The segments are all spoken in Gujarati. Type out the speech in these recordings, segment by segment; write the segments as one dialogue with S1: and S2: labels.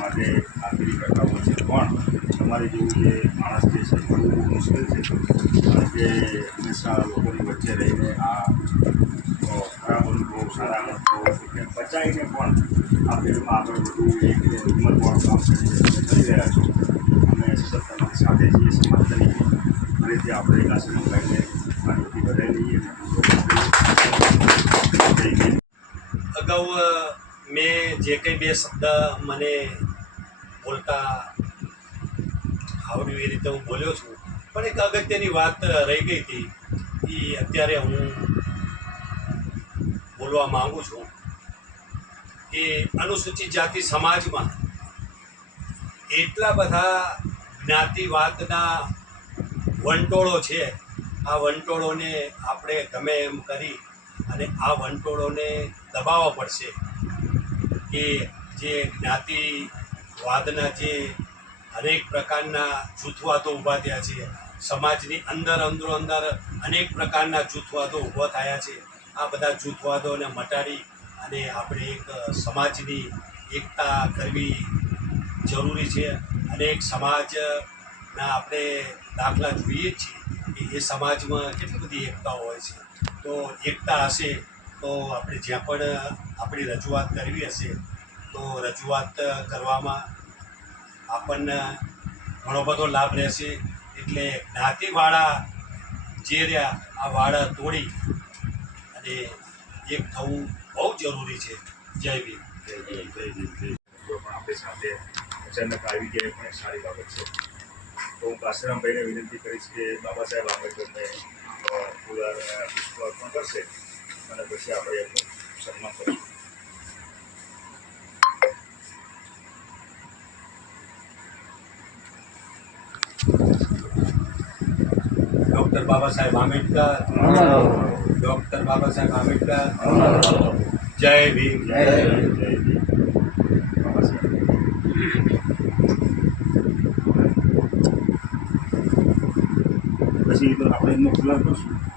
S1: માટે કામગીરી કરતા હોય છે. પણ તમારે જેવું જે માણસ જે છે બહુ બહુ મુશ્કેલ છે. કારણ કે હંમેશા લોકોની વચ્ચે રહીને આ ખરાબ અનુભવ સારા અનુભવો કે બચાવીને પણ આ ફિલ્ડમાં આગળ વધવું એક હિંમતવાળું કામ કરી રહ્યા છો, અમે સતત તમારી સાથે છીએ, સમાજ તરીકે ફરીથી આપણે એક આશ્રમ લઈને આગળથી વધારી
S2: અગાઉ મેં જે કંઈ બે શબ્દ મને બોલતા આવડ્યું એ રીતે હું બોલ્યો છું. પણ એક અગત્યની વાત રહી ગઈ હતી એ અત્યારે હું બોલવા માંગુ છું કે અનુસૂચિત જાતિ સમાજમાં એટલા બધા જ્ઞાતિવાદના વંટોળો છે. આ વંટોળોને આપણે ગમે એમ કરી અને આ વંટોળોને દબાવવા પડશે કે જે જ્ઞાતિવાદના જે અનેક પ્રકારના જૂથવાદો ઊભા થયા છે, સમાજની અંદર અંદરો અંદર અનેક પ્રકારના જૂથવાદો ઊભા થયા છે. આ બધા જૂથવાદોને મટાડી અને આપણે એક સમાજની એકતા કરવી જરૂરી છે. અને એક સમાજના આપણે દાખલા જોઈએ જ છીએ કે એ સમાજમાં કેટલી બધી એકતા હોય છે. તો એકતા હશે તો આપણે જ્યાં પણ આપણી રજૂઆત કરવી હશે તો રજૂઆત કરવામાં આપણને ઘણો બધો લાભ રહેશે. એટલે જ્ઞાતિવાળા જે રહ્યા, આ વાળા તોડી અને એક થવું બહુ જરૂરી છે. જય ભીમ.
S1: જય પણ આપણી સાથે અચાનક આવી ગયા પણ સારી બાબત છે. તો હું કાશીરામભાઈને વિનંતી કરીશ કે બાબા સાહેબ આંબેડકરને ફૂલ અર્પણ કરશે અને પછી આપણે એમનું સન્માન કરીશું.
S2: Doctor Baba Saheb Ambedkar, doctor Baba Saheb Ambedkar. જય ભીમ.
S1: જય પછી આપણે એમનો ખુલાસો કરશું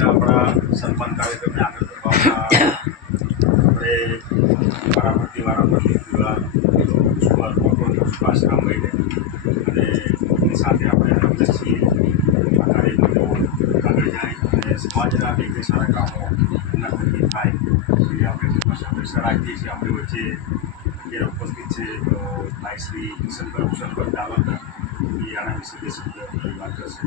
S1: આજના આપણા સન્માન કાર્યક્રમને આગળ ધપાવતા આપણે વારાફરતી વારાફરતી પૂરા સુભાષરામ ભાઈને અને એમની સાથે આપણે રહીએ છીએ આ કાર્યક્રમો આગળ જાય અને સમાજના કંઈ કંઈ સારા કામો એમના થાય એ આપણે સાથે રાખીએ છીએ આપણી વચ્ચે જે ઉપસ્થિત છે ભાઈ શ્રી કિશનભાઈ ભૂષણભાઈ દાવત એ આના વિશે બે શબ્દ વાત કરશે